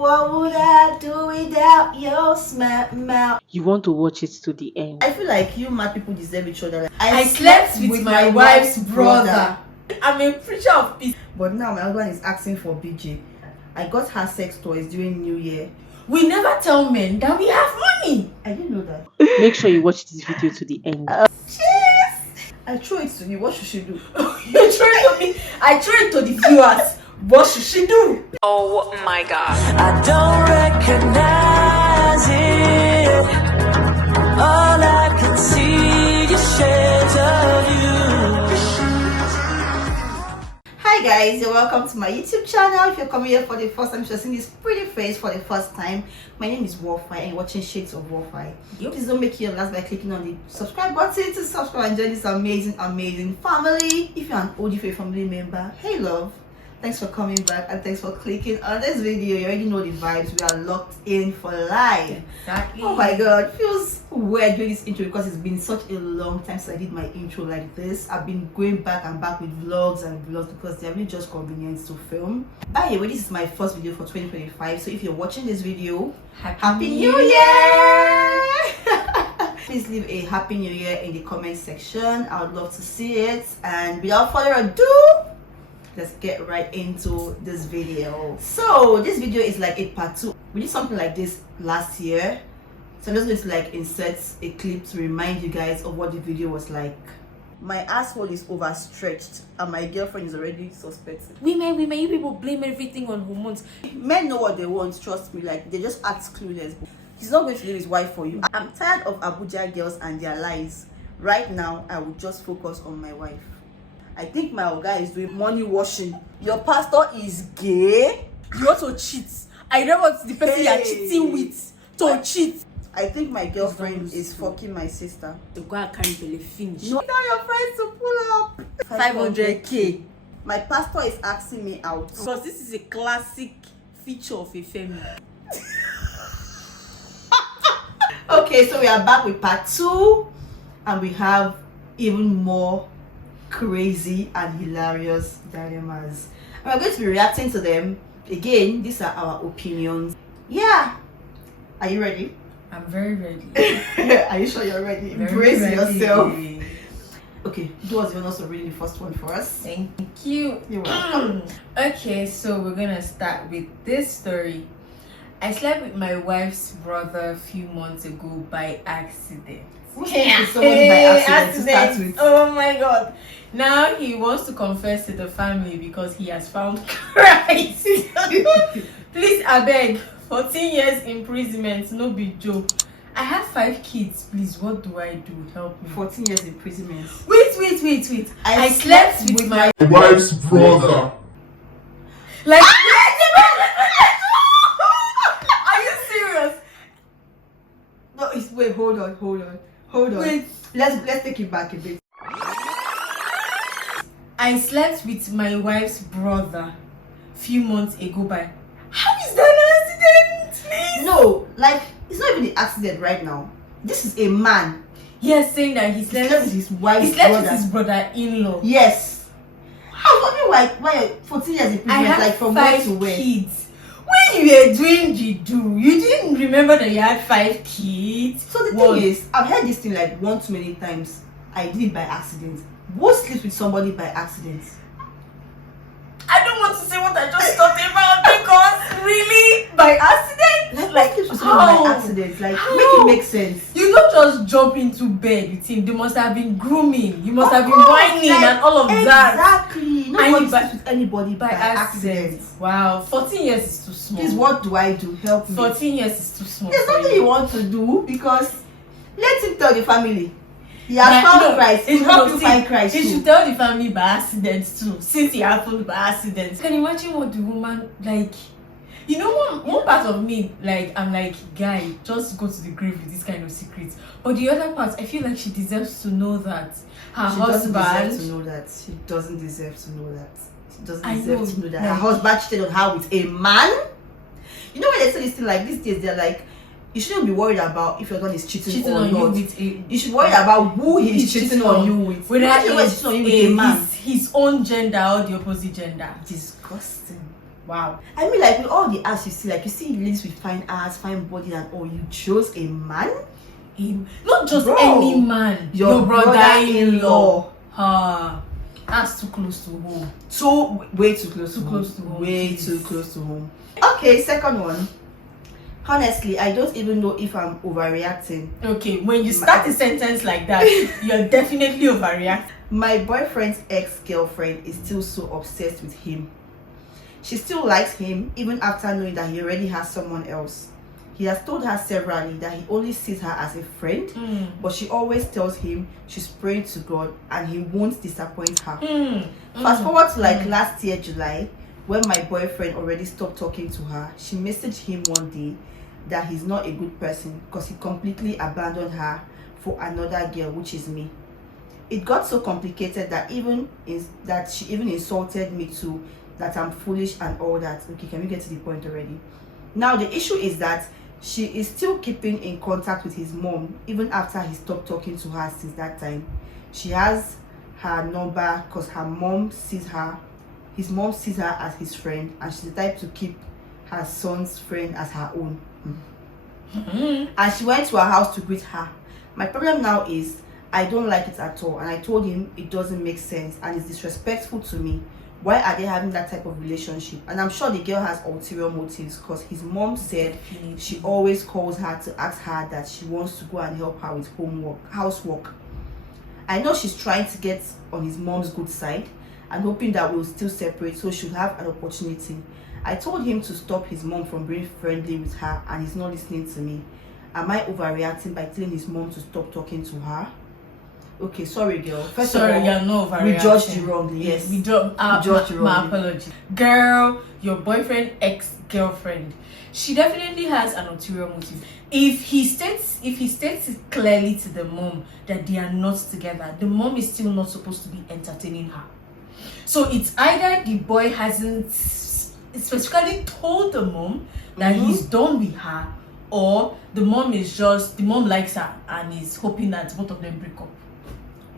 What would I do without your smart mouth? You want to watch it to the end. I feel like you mad people deserve each other. Like, I slept with my wife's brother. I'm a preacher of peace. But now my husband is asking for BJ. I got her sex toys during New Year. We never tell men that we have money. I didn't know that. Make sure you watch this video to the end. Cheers! I throw it to you. What should she do? You throw it to me. I throw it to the viewers. What should she do? Oh my god. I don't recognize it. All I can see is shades of you. Hi guys, you're welcome to my YouTube channel. If you're coming here for the first time, if you're seeing this pretty face for the first time, my name is Wofai and you're watching Shades of Wofai. Please don't make your last by clicking on the subscribe button to subscribe and join this amazing family. If you're an OG family member, hey love, thanks for coming back and thanks for clicking on this video. You already know the vibes. We are locked in for life. Exactly. Oh my god, feels weird doing this intro because it's been such a long time since I did my intro like this. I've been going back and back with vlogs because they're really just convenient to film. By the way, this is my first video for 2025, so if you're watching this video, happy new year. Please leave a happy new year in the comment section. I would love to see it, and without further ado, let's get right into this video. So this video is like a part 2. We did something like this last year, so I'm just going to like insert a clip to remind you guys of what the video was like. My asshole is overstretched and my girlfriend is already suspected. Women, you people blame everything on hormones. Men know what they want, trust me, like they just act clueless. He's not going to leave his wife for you. I'm tired of ABUJA girls and their lies. Right now I will just focus on my wife. I think my guy is doing money washing. Your pastor is gay. You also cheat. I don't want the person you're cheating with to cheat. I think my girlfriend is fucking my sister. To go and carry the finish. No, tell your friends to pull up 500k. My pastor is asking me out. Because this is a classic feature of a family. Okay, so we are back with part 2 and we have even more crazy and hilarious dilemmas. And we're going to be reacting to them. Again, these are our opinions. Yeah. Are you ready? I'm very ready. Are you sure you're ready? Very Embrace ready. yourself. Okay, do us even also reading the first one for us. Thank you. You're welcome. Okay, so we're gonna start with this story. I slept with my wife's brother a few months ago by accident. Who slept with somebody by accident to start with? Oh my god. Now he wants to confess to the family because he has found Christ. Please, I beg, 14 years imprisonment, no big joke. I have 5 kids, please, what do I do? Help me. 14 years imprisonment. Wait. I slept with my wife's brother. Like, are you serious? No, it's wait, hold on. Wait. Let's take it back a bit. I slept with my wife's brother a few months ago by... How is that an accident, please? No, like it's not even the accident right now. This is a man. Yes, saying that he slept with his wife's he slept brother. with his brother-in-law. Yes. I was wondering why 14 years I imprisonment, have like from where 5 to where? kids. When you were doing the do, you didn't remember that you had 5 kids. So the thing is, I've heard this thing like one too many times. I did it by accident. Who sleeps with somebody by accident? I don't want to say what I just thought about because really by accident? Like sleeps with somebody by accident. Like make it make sense. You don't just jump into bed with him. They must have been grooming. You must have been whining like, and all of that. Exactly. Nobody And sleeps with anybody by accident. Wow, 14 years is too small. Please, what do I do? Help me. 14 years is too small. There's for nothing you. you want to do because let him tell the family. He has found Christ. He helped you find Christ He too. should tell the family by accident too, since it happened by accident. Can you imagine what the woman, like, you know, one part of me, like, I'm like, guy, just go to the grave with this kind of secrets. But the other part, I feel like she deserves to know that her husband doesn't deserve to know that. She doesn't deserve to know that. She doesn't I deserve know, to know that like, her husband cheated on her with a man. You know when they say this thing like these days, they're like, you shouldn't be worried about if your husband is cheating or on not. you with a, You should worry about who he's cheating on you with. Whether Imagine when he's cheating on you with a man. his own gender or the opposite gender. Disgusting. Wow. I mean, like with all the ass you see, like you see ladies with fine ass, fine body, and all, you chose a man. Not just Bro, any man. your brother-in-law. That's too close to home. Way too close Too to close home. to home, Way please. too close to home. Okay, second one. Honestly, I don't even know if I'm overreacting. Okay, when you start a sentence like that, you're definitely overreacting. My boyfriend's ex-girlfriend is still so obsessed with him. She still likes him even after knowing that he already has someone else. He has told her severally that he only sees her as a friend, but she always tells him she's praying to God and he won't disappoint her. Fast forward to like last year, July, when my boyfriend already stopped talking to her. She messaged him one day that he's not a good person because he completely abandoned her for another girl, which is me. It got so complicated that she even insulted me too, that I'm foolish and all that. Okay, can we get to the point already? Now the issue is that she is still keeping in contact with his mom even after he stopped talking to her since that time. She has her number because his mom sees her as his friend, and she's the type to keep her son's friend as her own. And she went to her house to greet her. My problem now is I don't like it at all, and I told him it doesn't make sense and it's disrespectful to me. Why are they having that type of relationship? And I'm sure the girl has ulterior motives because his mom said she always calls her to ask her that she wants to go and help her with housework. I know she's trying to get on his mom's good side and hoping that we'll still separate so she'll have an opportunity. I told him to stop his mom from being friendly with her and he's not listening to me. Am I overreacting by telling his mom to stop talking to her? Okay, sorry girl. First of all, you're not overreacting. we judged you wrongly. Yes, we judged you wrongly. My apology. Girl, your boyfriend, ex-girlfriend, she definitely has an ulterior motive. If he states it clearly to the mom that they are not together, the mom is still not supposed to be entertaining her. So it's either the boy hasn't specifically told the mom that he's done with her, or the mom likes her and is hoping that both of them break up.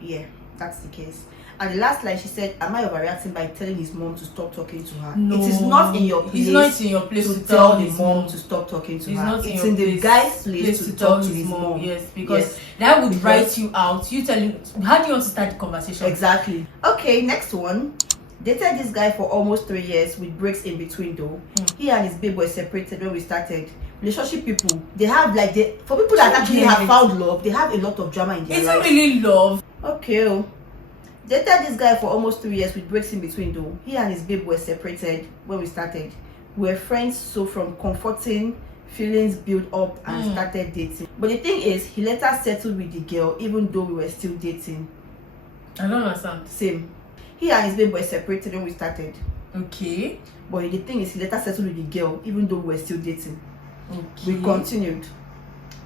Yeah, that's the case. And the last line she said, am I overreacting by telling his mom to stop talking to her? No, it is not in your place. It's not in your place to tell the mom to stop talking to her. It's in the guy's place to talk to his mom. Yes, because that would write you out. You telling, how do you want to start the conversation? Exactly. Okay, next one. Dated this guy for almost 3 years with breaks in between though. He and his babe were separated when we started. Relationship people, they have for people that actually have found love, they have a lot of drama in their life. It's not really love. Okay. Dated this guy for almost 3 years with breaks in between though. He and his babe were separated when we started. We were friends, so from comforting, feelings built up and started dating. But the thing is, he later settled with the girl even though we were still dating. I don't understand. Same. He and his babe were separated when we started. Okay. But the thing is, he later settled with the girl even though we were still dating. Okay. We continued.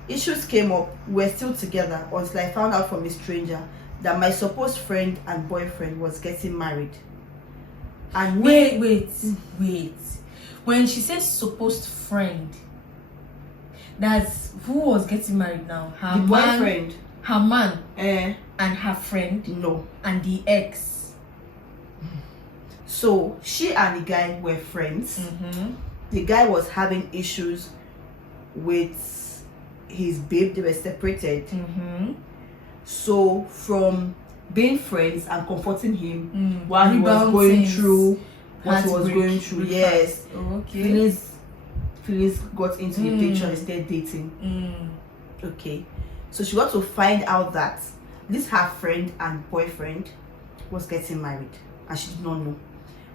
Issues came up. We were still together until I found out from a stranger that my supposed friend and boyfriend was getting married. And wait. When she says supposed friend, that's who was getting married now? Her the boyfriend. Her man. And her friend. No. And the ex. So she and the guy were friends. The guy was having issues with his babe. They were separated. So from being friends and comforting him while he was going through what he was going through, yes, feelings got into the picture instead dating. Okay, so she got to find out that this her friend and boyfriend was getting married and she did not know.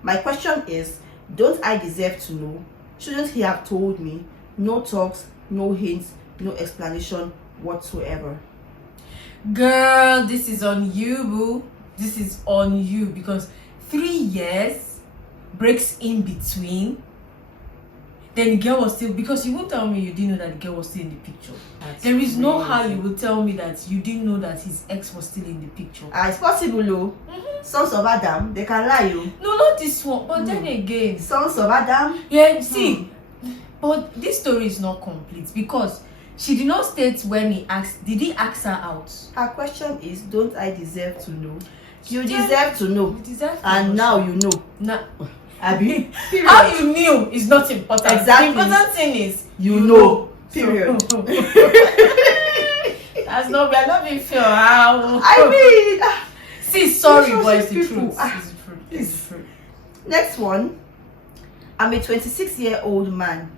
My question is, don't I deserve to know? Shouldn't he have told me? No talks, no hints, no explanation whatsoever. Girl, this is on you, boo. This is on you, because 3 years breaks in between. Then the girl was still, because you won't tell me you didn't know that the girl was still in the picture. There is no how you would tell me that you didn't know that his ex was still in the picture. It's possible, though. Sons of Adam, they can lie, you. No, not this one. But then again, Sons of Adam. Yeah, see. But this story is not complete because she did not state when he asked. Did he ask her out? Her question is, don't I deserve to know? You deserve to know. You deserve to and know. now you know. Now, Abi. Period. How you knew is not important. Exactly. The important thing is You know. Period. That's not. We are not being fair. How? I mean, See, sorry, but it's the people. truth. It's the truth. It's the truth. next one. I'm a 26-year-old man.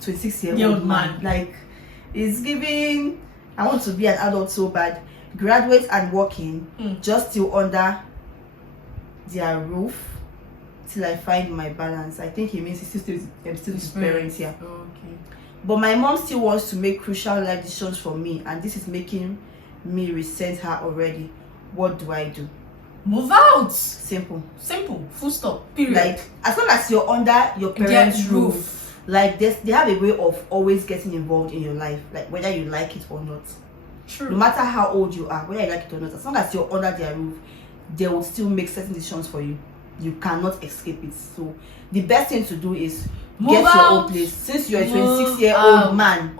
26-year-old man. Like, it's giving. I want to be an adult so bad. Graduate and working, just still under their roof till I find my balance. I think he means he's still his parents here. Okay. But my mom still wants to make crucial life decisions for me, and this is making me resent her already. What do I do? Move out. Simple. Simple. Full stop. Period. Like, as long as you're under your parents' Their roof, like they have a way of always getting involved in your life, like whether you like it or not. True. No matter how old you are, whether you like it or not, as long as you're under their roof, they will still make certain decisions for you. You cannot escape it. So the best thing to do is get your own place. Since you're a 26-year-old man,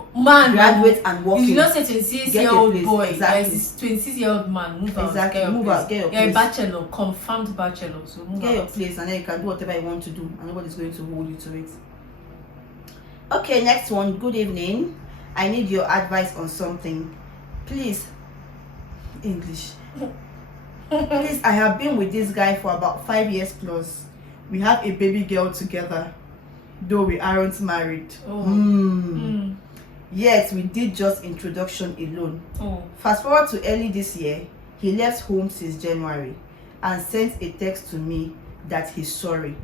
graduate and working. You don't say 26-year-old boy. Exactly. Yes, 26-year-old man. Move out. Exactly. Get your Move place. out. Get your You're a place. bachelor, confirmed bachelor. So move Get your out. place, and then you can do whatever you want to do, and nobody's going to hold you to it. Okay, next one. Good evening. I need your advice on something. Please. English. Please, I have been with this guy for about 5 years plus. We have a baby girl together, though we aren't married. Yet we did just introduction alone. Fast forward to early this year, he left home since January and sent a text to me that he's sorry.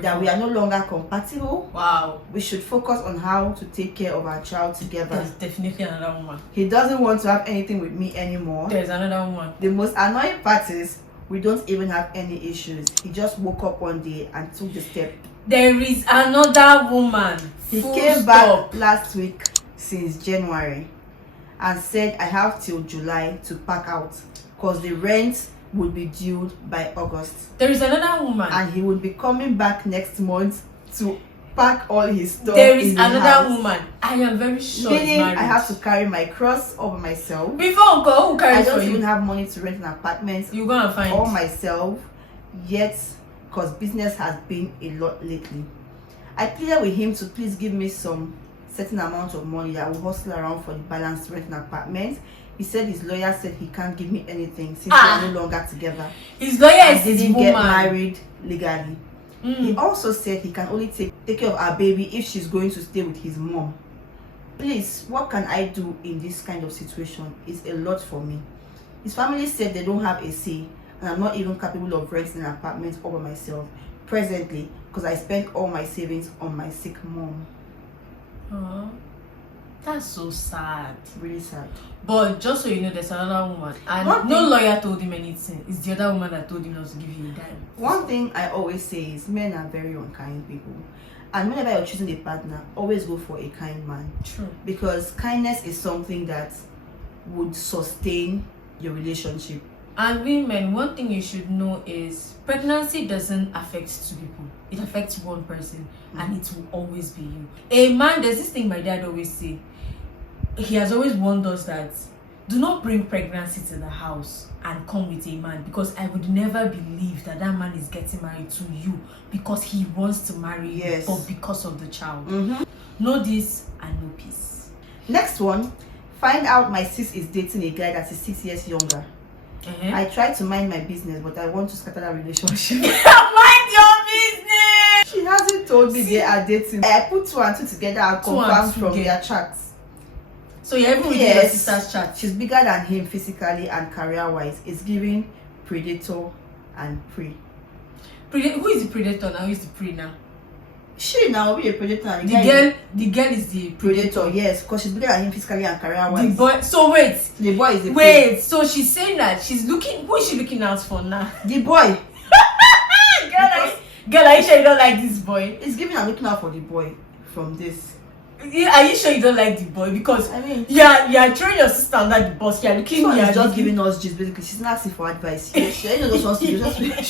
That we are no longer compatible. Wow. We should focus on how to take care of our child together. There's definitely another woman. He doesn't want to have anything with me anymore. There's another woman. The most annoying part is we don't even have any issues. He just woke up one day and took the step. There is another woman. He Full came stop. back last week since January and said I have till July to pack out because the rent would be due by August. There is another woman. And he would be coming back next month to pack all his stuff. There is in the another house. woman. I am very sure. Meaning married. I have to carry my cross all by myself. Before Uncle, who I carries don't for even you? have money to rent an apartment You go and find. all myself yet, because business has been a lot lately. I pleaded with him to please give me some certain amount of money that I will hustle around for the balance to rent an apartment. He said his lawyer said he can't give me anything since we are no longer together. His lawyer And is his didn't woman. get married legally. He also said he can only take care of our baby if she's going to stay with his mom. Please, what can I do in this kind of situation? It's a lot for me. His family said they don't have a say, and I'm not even capable of renting an apartment all by myself presently because I spent all my savings on my sick mom. That's so sad. Really sad. But just so you know, there's another woman, and One no thing- lawyer told him anything. It's the other woman that told him not to give you a dime. One thing I always say is men are very unkind people. And whenever you're choosing a partner, always go for a kind man. True. Because kindness is something that would sustain your relationship. And women, one thing you should know is pregnancy doesn't affect two people. It affects one person, and it will always be you. A man, there's this thing my dad always say. He has always warned us that do not bring pregnancy to the house and come with a man, because I would never believe that that man is getting married to you because he wants to marry you, Yes. but because of the child. Know this and know peace. Next one, find out my sis is dating a guy that is 6 years younger. I try to mind my business, but I want to scatter that relationship. Mind your business. She hasn't told me they are dating. I put 2 and 2 together and Two and confirmed two from get- their chats. So you're even with your Yes. sister's chat. She's bigger than him physically and career-wise. It's giving predator and prey. Who is the predator now? Who is the prey now? She now will be a predator and The girl is the predator, yes, because she's bigger than him physically and The career-wise. boy. So wait, The boy is the prey. so she's saying that she's looking. Who is she looking out for now? The boy. Girl, are you sure you don't like this boy? It's giving I'm looking out for the boy from this. Are you sure you don't like the boy? Because I mean, you're throwing your sister under the bus. You're looking. Sean You're is just looking- giving us gist basically. She's not asking for advice. She just wants to she wants to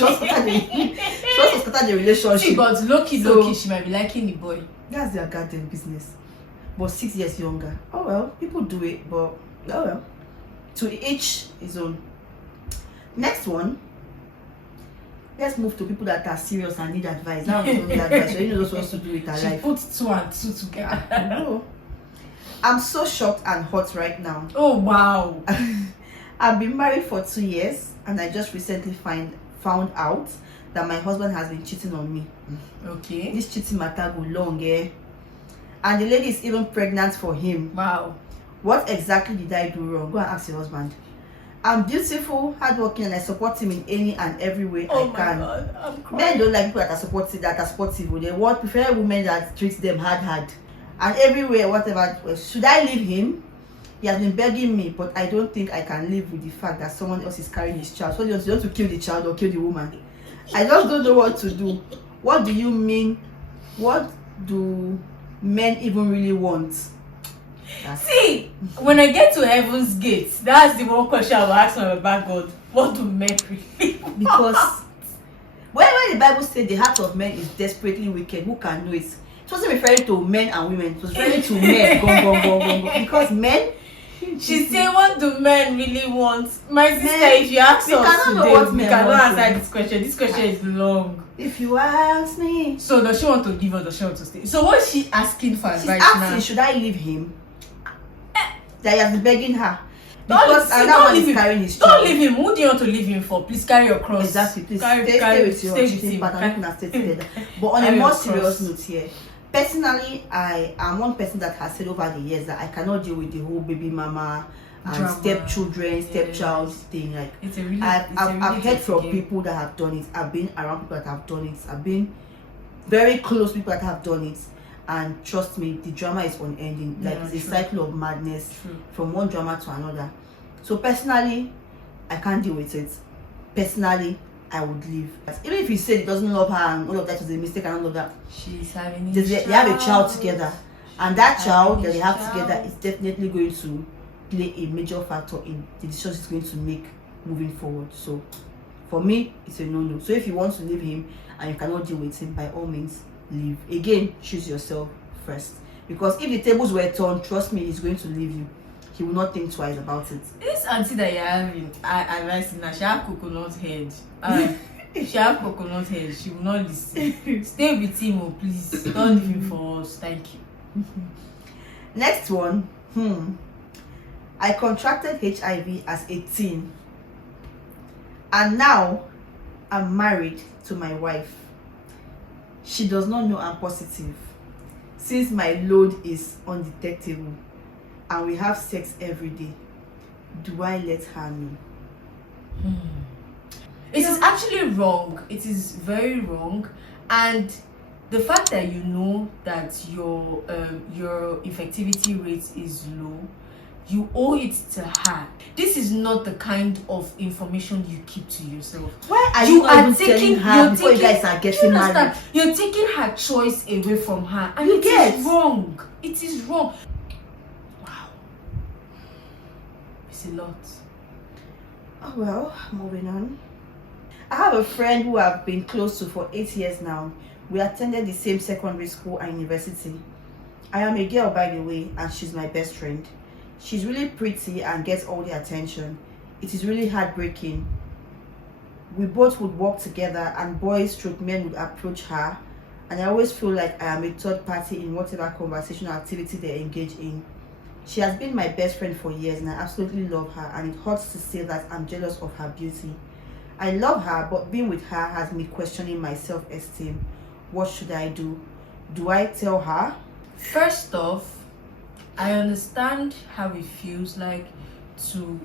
scatter the relationship. See, but low-key, So- she might be liking the boy. That's their goddamn business. But 6 years younger. Oh well, people do it, but oh well. To each his own. Next one. let's move to people that are serious and need advice. Now we don't need advice. So you know what to do with her She life. put 2 and 2 together. No. I'm so shocked and hot right now. Oh wow. I've been married for 2 years and I just recently found out that my husband has been cheating on me. Okay. This cheating matter go long, eh? And the lady is even pregnant for him. Wow. What exactly did I do wrong? Go and ask your husband. I'm beautiful, hardworking, and I support him in any and every way I Oh my can. god, I'm Men crying. don't like people that are supportive. They want prefer women that treat them hard. And everywhere, whatever. Should I leave him? He has been begging me, but I don't think I can live with the fact that someone else is carrying his child. So you want to kill the child or kill the woman? I just don't know what to do. What do you mean? What do men even really want? See, when I get to heaven's gate, that's the one question I will ask my back God. What do men really want? Because when the Bible said the heart of man is desperately wicked, who can know it? It wasn't referring to men and women. It was referring to men. Gong. Because men. She said, what do men really want? My sister, Men, if you ask we us cannot know today, what we men cannot want to. answer this question. This question is long. If you ask me, So does she want to leave or does she want to stay? So what is she asking for she's advice asking, now? should I leave him? That he has been begging her. Don't Because leave- another don't one leave is him. carrying his Don't child. leave him. Who do you want to leave him for? Please carry your cross. Exactly, please Carry stay with with your cheating him. partner, you can stay together. But on a Carry more your serious cross. note here, personally, I am one person that has said over the years that I cannot deal with the whole baby mama and Drama. stepchildren, stepchild Yes. thing. Like It's a really, I've heard from people that have done it. I've been around people that have done it. I've been very close people that have done it. And trust me, the drama is unending. Like Yeah, it's a true. cycle of madness True. from one drama to another. So personally, I can't deal with it. Personally, I would leave. Even if he said he doesn't love her and all of that was a mistake and all of that, She's having they have a child together. And that She's child having that they a have child. together is definitely going to play a major factor in the decisions he's going to make moving forward. So for me, it's a no-no. So if you want to leave him and you cannot deal with him, by all means, leave. Again, choose yourself first. Because if the tables were turned, trust me, he's going to leave you. He will not think twice about it. This auntie that you're having, I advise now, she have coconut head. If she have coconut head, she will not listen. Stay with him, oh please. Don't leave him for us. Thank you. Next one. I contracted HIV as a teen. And now I'm married to my wife. She does not know I'm positive. Since my load is undetectable and we have sex every day, do I let her know? It is actually wrong. It is very wrong. And the fact that you know that your effectivity rate is low, you owe it to her. This is not the kind of information you keep to yourself. Why are you not even telling her you're before you taking- guys are do you getting understand? married? You're taking her choice away from her, and You it get. is wrong. It is wrong. Wow, it's a lot. Oh well, moving on. I have a friend who I've been close to for 8 years now. We attended the same secondary school and university. I am a girl, by the way, and she's my best friend. She's really pretty and gets all the attention. It is really heartbreaking. We both would work together and boys stroke men would approach her, and I always feel like I am a third party in whatever conversational activity they engage in. She has been my best friend for years and I absolutely love her, and it hurts to say that I'm jealous of her beauty. I love her, but being with her has me questioning my self-esteem. What should I do? Do I tell her? First off, I understand how it feels like to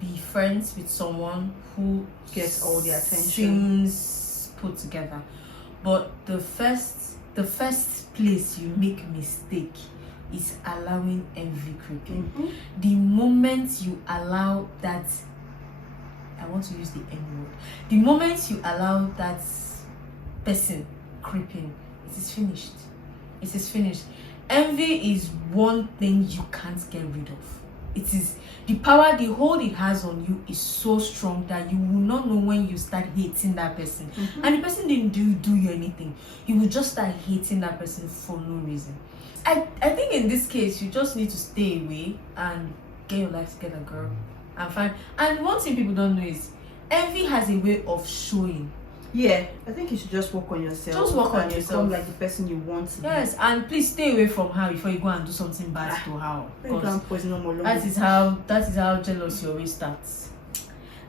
be friends with someone who Gets all the attention. seems put together. But the first place you make mistake is allowing envy creeping. The moment you allow that, I want to use the N word. The moment you allow that person creeping, it is finished. It is finished. Envy is one thing you can't get rid of. It is the power, the hold it has on you is so strong that you will not know when you start hating that person. And the person didn't do you anything. You will just start hating that person for no reason. I think in this case you just need to stay away and get your life together, girl. I'm fine. And one thing people don't know is envy has a way of showing. Yeah, I think you should just work on yourself. Just work on and yourself. become like the person you want to be. Yes, and please stay away from her before you go and do something bad to her. You go Because and poison no more that is how jealousy always starts.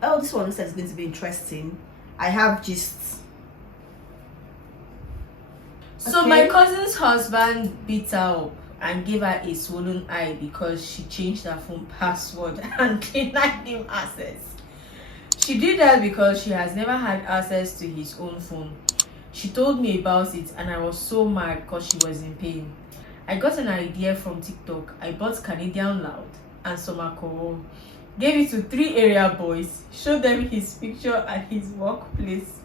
Oh, this one looks like it's going to be interesting. I have gists. So Okay. my cousin's husband beat her up and gave her a swollen eye because she changed her phone password and denied him access. She did that because she has never had access to his own phone. She told me about it and I was so mad because she was in pain. I got an idea from TikTok. I bought Canadian Loud and some alcohol, gave it to 3 area boys, showed them his picture at his workplace.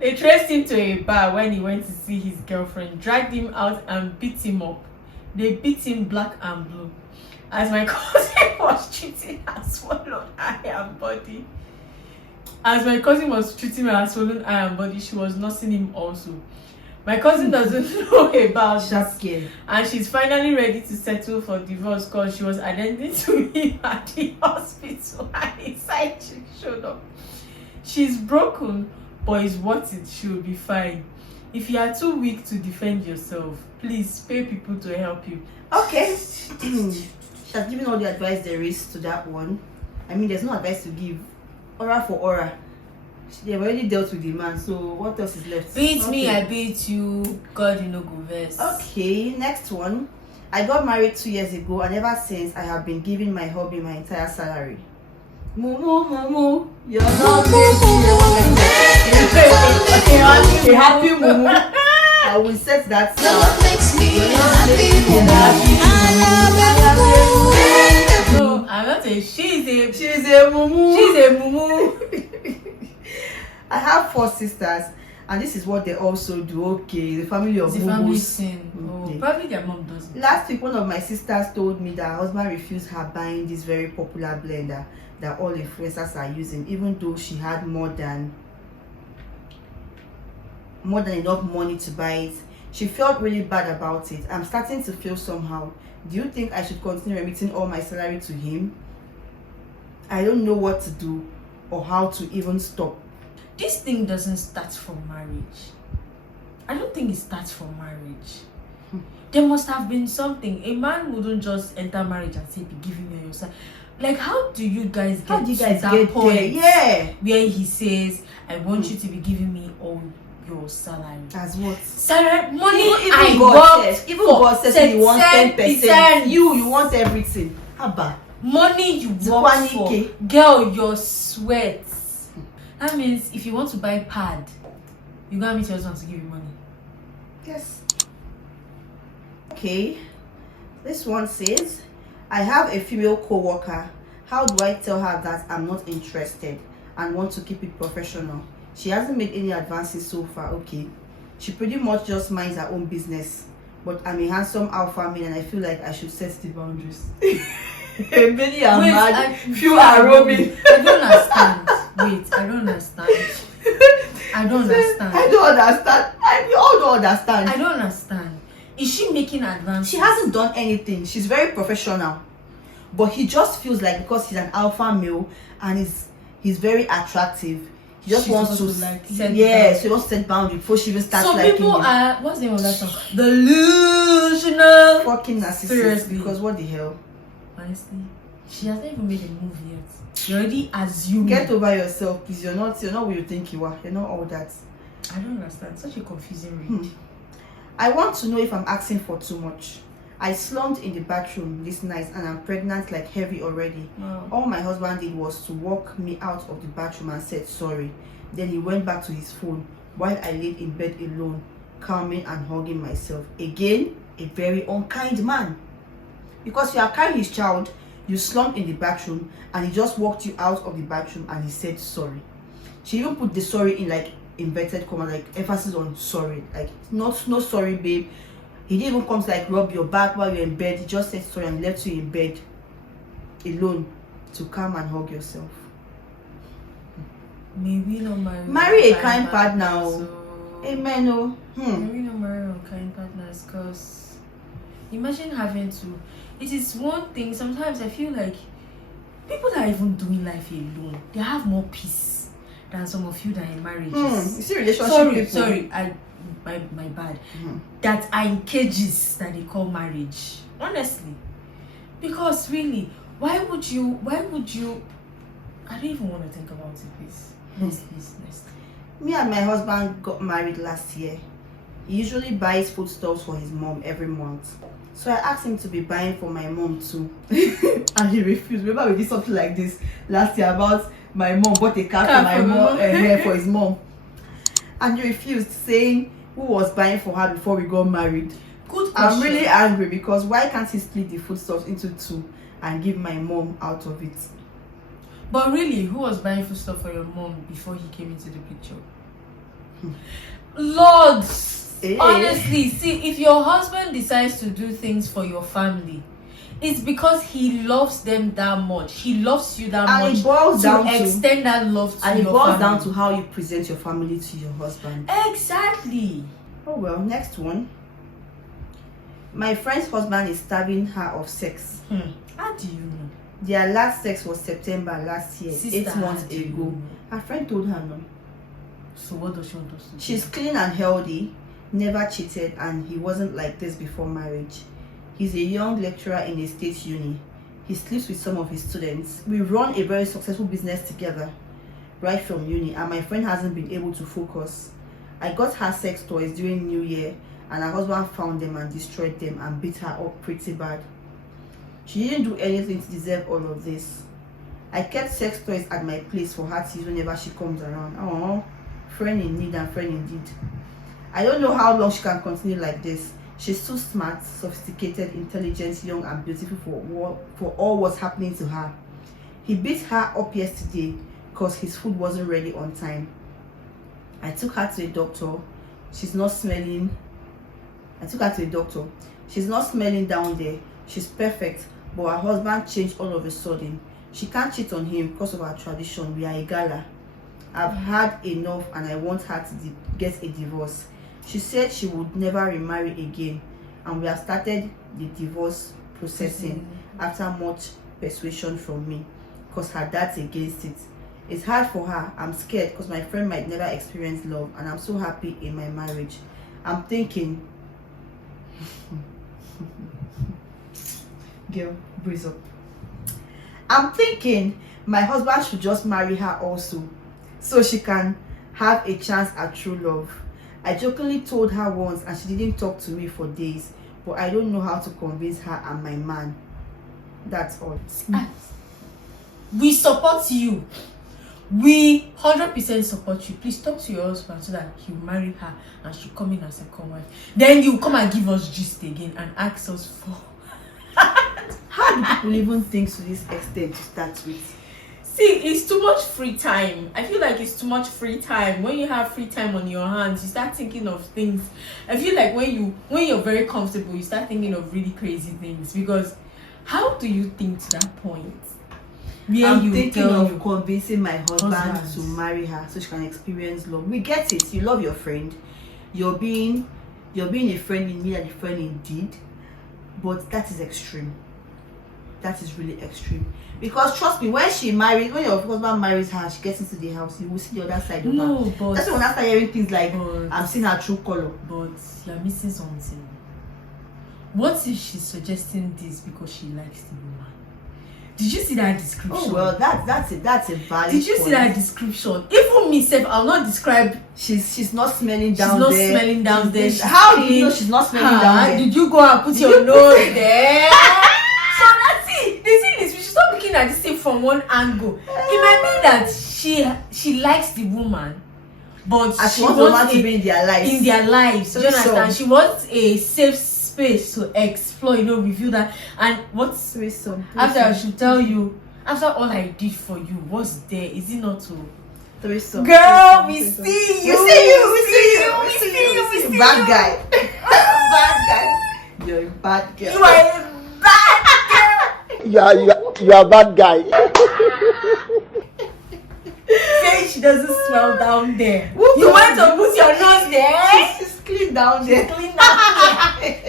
They traced him to a bar when he went to see his girlfriend, dragged him out and beat him up. They beat him black and blue. As my cousin was treating her swollen eye and body. As my cousin was treating her swollen eye and body, she was nursing him also. My cousin doesn't know about Sharp this, skin. and she's finally ready to settle for divorce because she was attending to him at the hospital and his side chick showed up. She's broken, but it's worth it. She will be fine. If you are too weak to defend yourself, please pay people to help you. Okay. She has given all the advice there is to that one. I mean, there's no advice to give. Aura for aura. They've already dealt with the man, so what else is left? Beat me, Okay. I beat you. God, you know, go verse. Okay, next one. I got married 2 years ago, and ever since I have been giving my hubby my entire salary. Mumu, you're not a happy mumu. I will set that. No, I'm not a she's She's a mumu. She's a mumu. I have 4 sisters, and this is what they also do. Okay, the family of It's a family mumus. sin. Oh, Okay. probably their mom does it. Last week, one of my sisters told me that her husband refused her buying this very popular blender that all influencers are using, even though she had more than enough money to buy it. She felt really bad about it. I'm starting to feel somehow. Do you think I should continue remitting all my salary to him? I don't know what to do or how to even stop. This thing doesn't start from marriage. I don't think it starts from marriage. There must have been something. A man wouldn't just enter marriage and say, be giving me your salary. Like, how do you guys get to that point there? Yeah. where he says, I want you to be giving me all your salary? As what? Salary, money, Even I God worked says, even God says he wants 10%. 10%. You want everything. Haba. Money you work for. Girl, your sweat. That means if you want to buy pad, you gotta meet your husband to give you money. Yes. Okay. This one says, I have a female co-worker. How do I tell her that I'm not interested and want to keep it professional? She hasn't made any advances so far. Okay. She pretty much just minds her own business. But I'm a handsome alpha male and I feel like I should set the boundaries. Many are mad, few are roaming. I don't understand. Wait, I don't understand. I don't understand. I don't understand. We all don't understand. I don't understand. Is she making advances? She hasn't done anything. She's very professional. But he just feels like because he's an alpha male and he's very attractive, he just wants to like so he wants to set boundary before she even starts Some liking people him. are, what's the name of that song? Delusional. Fucking narcissist. Seriously. Because what the hell? Honestly, she hasn't even made a move yet. You're already assuming. Get over yourself, please. You're not what you think you are. You're not all that. I don't understand. Such a confusing read. I want to know if I'm asking for too much. I slumped in the bathroom this night and I'm pregnant like heavy already. Wow. All my husband did was to walk me out of the bathroom and said sorry. Then he went back to his phone while I laid in bed alone, calming and hugging myself. Again, a very unkind man. Because you are carrying his child, you slumped in the bathroom and he just walked you out of the bathroom and he said sorry. She even put the sorry in like inverted comma, like emphasis on sorry. Like no sorry babe. He didn't even come to like rub your back while you're in bed. He just said sorry and left you in bed alone to come and hug yourself. Maybe not marry. Marry a kind partner. So... Amen. Oh. Maybe not marry unkind partners, because imagine having to. It is one thing. Sometimes I feel like people that are even doing life alone, they have more peace than some of you that are in marriages. You see relationship people. Sorry, my bad. That are in cages that they call marriage. Honestly. Because really, why would you I don't even want to think about it, please. Please. Me and my husband got married last year. He usually buys foodstuffs for his mom every month. So I asked him to be buying for my mom too. And he refused. Remember we did something like this last year about my mom bought a car for my mom for his mom. And he refused, saying who was buying for her before we got married. Good question. I'm really angry because why can't he split the foodstuffs into two and give my mom out of it? But really, who was buying food stuff for your mom before he came into the picture? Lord, honestly, see, if your husband decides to do things for your family, it's because he loves them that much. He loves you that And much. it boils down to extend that love to and it your boils family. down to how you present your family to your husband. Exactly. Oh well, next one. My friend's husband is starving her of sex. How do you know? Their last sex was September last year, Sister, 8 months how do you ago. know? Her friend told her no. So what does she want us to do? She's clean and healthy, never cheated, and he wasn't like this before marriage. He's a young lecturer in a state uni. He sleeps with some of his students. We run a very successful business together right from uni, and my friend hasn't been able to focus. I got her sex toys during New Year, and her husband found them and destroyed them and beat her up pretty bad. She didn't do anything to deserve all of this. I kept sex toys at my place for her to use whenever she comes around. Oh, friend in need and friend indeed. I don't know how long she can continue like this. She's too smart, sophisticated, intelligent, young and beautiful for all what's happening to her. He beat her up yesterday because his food wasn't ready on time. I took her to a doctor. She's not smelling. She's not smelling down there. She's perfect, but her husband changed all of a sudden. She can't cheat on him because of our tradition. We are a gala. I've had enough and I want her to get a divorce. She said she would never remarry again, and we have started the divorce processing after much persuasion from me because her dad's against it. It's hard for her. I'm scared because my friend might never experience love, and I'm so happy in my marriage. I'm thinking girl, breeze up. I'm thinking my husband should just marry her also, so she can have a chance at true love. I jokingly told her once and she didn't talk to me for days, but I don't know how to convince her and my man. That's all. We support you. We 100% support you. Please talk to your husband so that he'll marry her and she'll come in as a second wife. Then you come and give us gist again and ask us for. How do people even think to this extent to start with? See, it's too much free time. I feel like it's too much free time. When you have free time on your hands, you start thinking of things. I feel like when you're very comfortable, you start thinking of really crazy things. Because how do you think to that point? I'm thinking of convincing my husband to marry her so she can experience love. We get it. You love your friend. You're being a friend in me and a friend indeed. But that is extreme. That is really extreme. Because trust me, when your husband marries her, she gets into the house, you will see the other side of her. But that's when I start hearing things like, I'm seeing her true color. But you're missing something. What if she's suggesting this because she likes the woman? Did you see that description? Oh well, that's a valid. Did you see that description? Even myself, I'll not describe. She's not smelling down there. She's not smelling down there. How do you know she's not smelling down there? Did you go and put your nose there? So that's it. The thing is, we should stop looking at this thing from one angle. It might be that she likes the woman, but she wants the woman to be in their lives. Do you understand? She wants a safe space to explore, review that. And what's after I should tell you, after all I did for you, what's there? Is it not to threesome? Girl, we see you. We see you. Bad guy. Bad guy. You're a bad girl. You are a bad girl. You are a bad guy. Say she doesn't smell down there. You went to put your nose there. She's clean down there. Clean down there.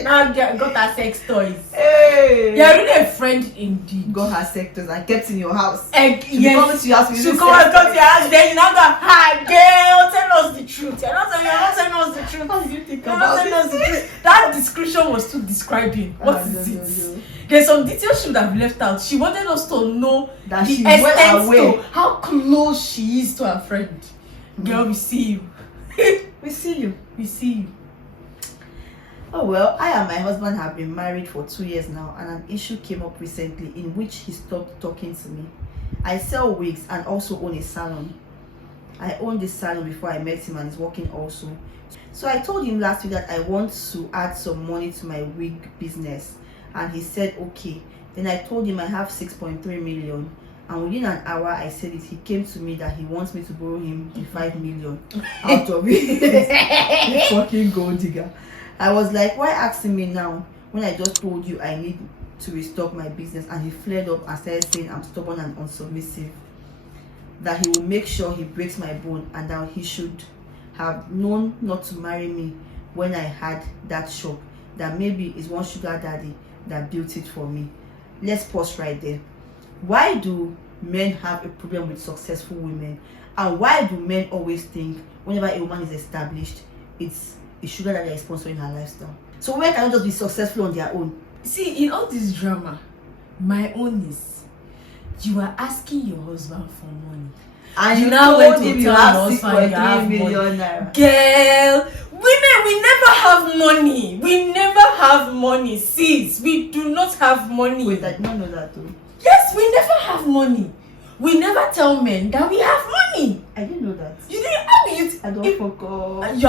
Now got her sex toys. Hey. You're really a friend indeed. Got her sectors and kept in your house. Egg, She be coming to your house with She this come and sex come to your house, then you now go, hi girl, tell us the truth. You're not telling us the truth. How did you think You're not about telling us the this? truth. That description was too describing. What is it? There's some details she would have left out. She wanted us to know That the she's well extent aware. to how close she is to her friend. Girl, we see you. We see you. We see you. Oh well, I and my husband have been married for 2 years now, and an issue came up recently in which he stopped talking to me. I sell wigs and also own a salon. I owned this salon before I met him and is working also. So I told him last week that I want to add some money to my wig business, and he said okay. Then I told him I have 6.3 million, and within an hour I said it. He came to me that he wants me to borrow him the 5 million out of it. Fucking gold digger. I was like, why asking me now when I just told you I need to restock my business? And he flared up and started saying I'm stubborn and unsubmissive, that he will make sure he breaks my bone, and that he should have known not to marry me when I had that shop, that maybe it's one sugar daddy that built it for me. Let's pause right there. Why do men have a problem with successful women? And why do men always think whenever a woman is established, it's a sugar daddy that is sponsoring her lifestyle? So women cannot just be successful on their own. See, in all this drama, my own is you are asking your husband for money. And You you now now went went to if you tell have your husband you have 6.3 million naira. Girl, women, we never have money. We never have money, sis. We do not have money. Wait, I did not know that too. Yes, we never have money. We never tell men that we have money. I didn't know that. You didn't have it. I don't forget.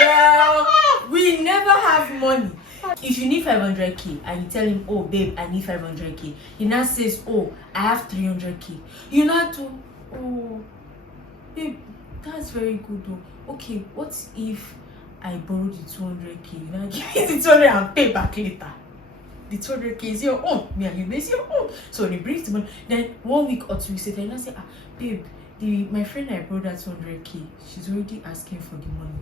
Girl. We never have money. If you need 500k and you tell him, oh babe, I need 500k, he now says, oh, I have 300k. You now do, oh babe, that's very good though. Okay, what if I borrow the 200k? You now give me the 200 and pay back later. The 200k is your own. Me and you, it's your own. So when he brings the money, then 1 week or 2 weeks later, you now say, babe, my friend I borrowed that 200k, she's already asking for the money.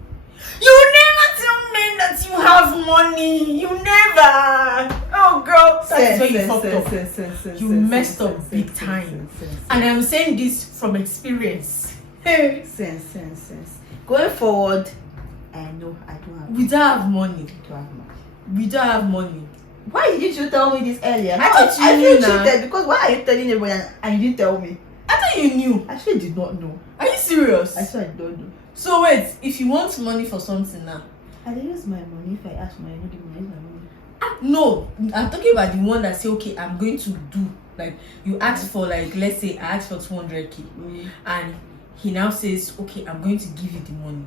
You never tell men that you have money. You never. Oh girl, that's where you fucked up. You messed up big time. And I'm saying this from experience. Sense. Going forward, I know I don't have. We don't have money. I don't have money. We don't have money. Why didn't you tell me this earlier? I thought you I knew feel now. cheated because why are you telling everyone and you didn't tell me? I thought you knew. I actually did not know. Are you serious? I swear I don't know. So wait, if you want money for something now, I didn't use my money. If I ask my money, I use my money. no, I'm talking about the one that say, okay, I'm going to do, like, you ask for, like, let's say I asked for 200k, and he now says, okay, I'm going to give you the money,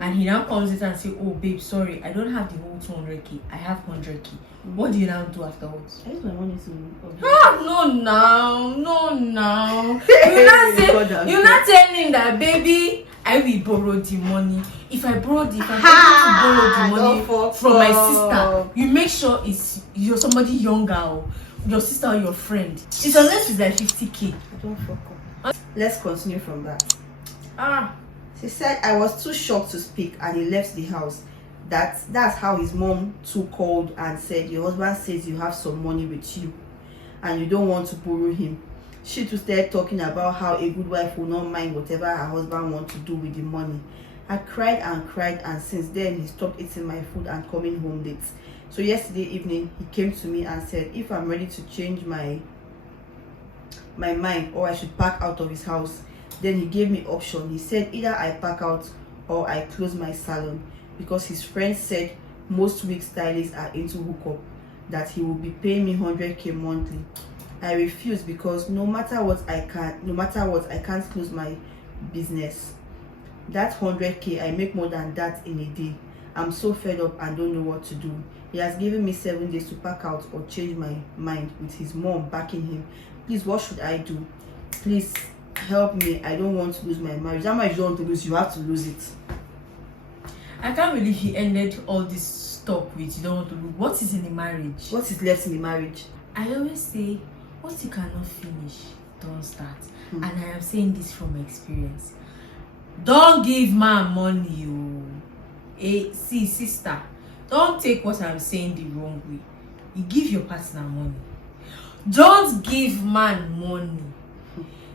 and he now comes in and say, oh babe, sorry, I don't have the whole 200k, I have 100k. What do you now do afterwards? I use my money to. No, you're not telling him that, baby, I will borrow the money. If I'm able to borrow the money from my sister, you make sure you're somebody younger, or your sister or your friend. It's unless it's like 50k. Don't fuck up. Let's continue from that. She said I was too shocked to speak and he left the house. That's how his mom too called and said, your husband says you have some money with you and you don't want to borrow him. She too started talking about how a good wife will not mind whatever her husband wants to do with the money. I cried, and since then he stopped eating my food and coming home late. So yesterday evening he came to me and said if I'm ready to change my mind or I should pack out of his house. Then he gave me option. He said either I pack out or I close my salon, because his friend said most wig stylists are into hookup, that he will be paying me 100k monthly. I refused because no matter what I can't close my business. That 100k, I make more than that in a day. I'm so fed up and don't know what to do. He has given me 7 days to pack out or change my mind, with his mom backing him. Please, what should I do? Please help me. I don't want to lose my marriage. How much you don't want to lose, you have to lose it. I can't believe he ended all this stuff with you don't want to lose. What is in the marriage? What is left in the marriage? I always say, what you cannot finish, don't start. And I am saying this from experience. Don't give man money, you. See, sister, don't take what I'm saying the wrong way. You give your partner money. Don't give man money.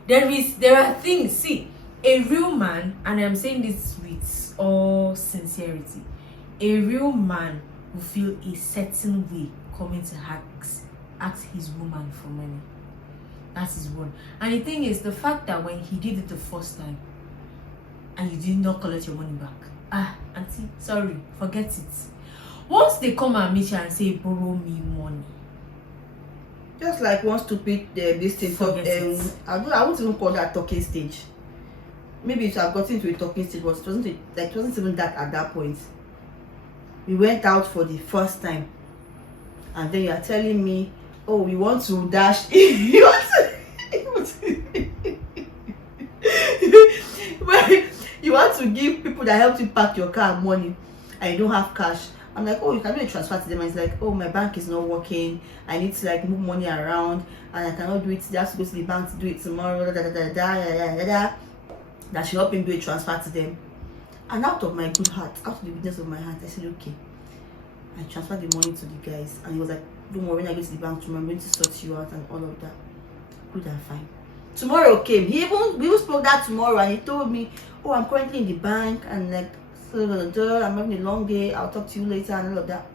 There are things. See, a real man, and I'm saying this with all sincerity, a real man will feel a certain way coming to ask his woman for money. That's his one. And the thing is, the fact that when he did it the first time and you did not collect your money back, auntie, sorry, forget it. Once they come and meet you and say, borrow me money, just like one stupid this thing for I won't even call that talking stage. Maybe it have gotten to a talking stage, but it wasn't even that at that point. We went out for the first time, and then you are telling me, oh, we want to dash. you want to give people that helped you pack your car money, and you don't have cash. I'm like, oh, you can do a transfer to them. And it's like, oh, my bank is not working. I need to like move money around, and I cannot do it. They have to go to the bank to do it tomorrow. That should help him do a transfer to them. And out of my good heart, out of the goodness of my heart, I said, okay. I transferred the money to the guys, and he was like, don't worry, when I go to the bank tomorrow, I'm going to sort you out and all of that. Good and fine. Tomorrow came. We even spoke that tomorrow, and he told me, oh, I'm currently in the bank, and like, I'm having a long day, I'll talk to you later, and all of that.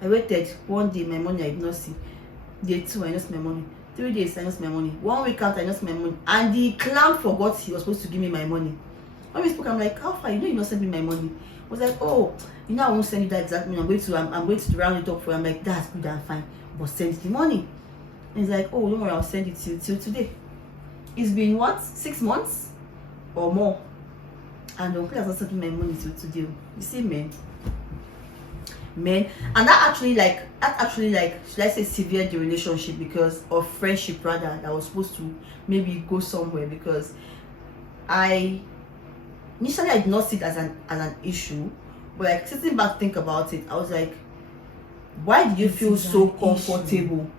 I waited. One day, my money I did not see. Day 2, I lost my money. 3 days, I lost my money. 1 week out, I lost my money. And the clown forgot he was supposed to give me my money. When we spoke, I'm like, how far? You know you not send me my money. I was like, oh, you know I won't send you that exact money. I'm going to round it up for you. I'm like, that's good and fine, but send the money. And he's like, oh, don't worry, I'll send it to you till today. It's been what, 6 months or more, and Uncle has not sent me my money till today. You see, men, and that actually like should I say severed the relationship, because of friendship rather, that was supposed to maybe go somewhere, because initially I did not see it as an issue, but like sitting back think about it, I was like, why do you feel so comfortable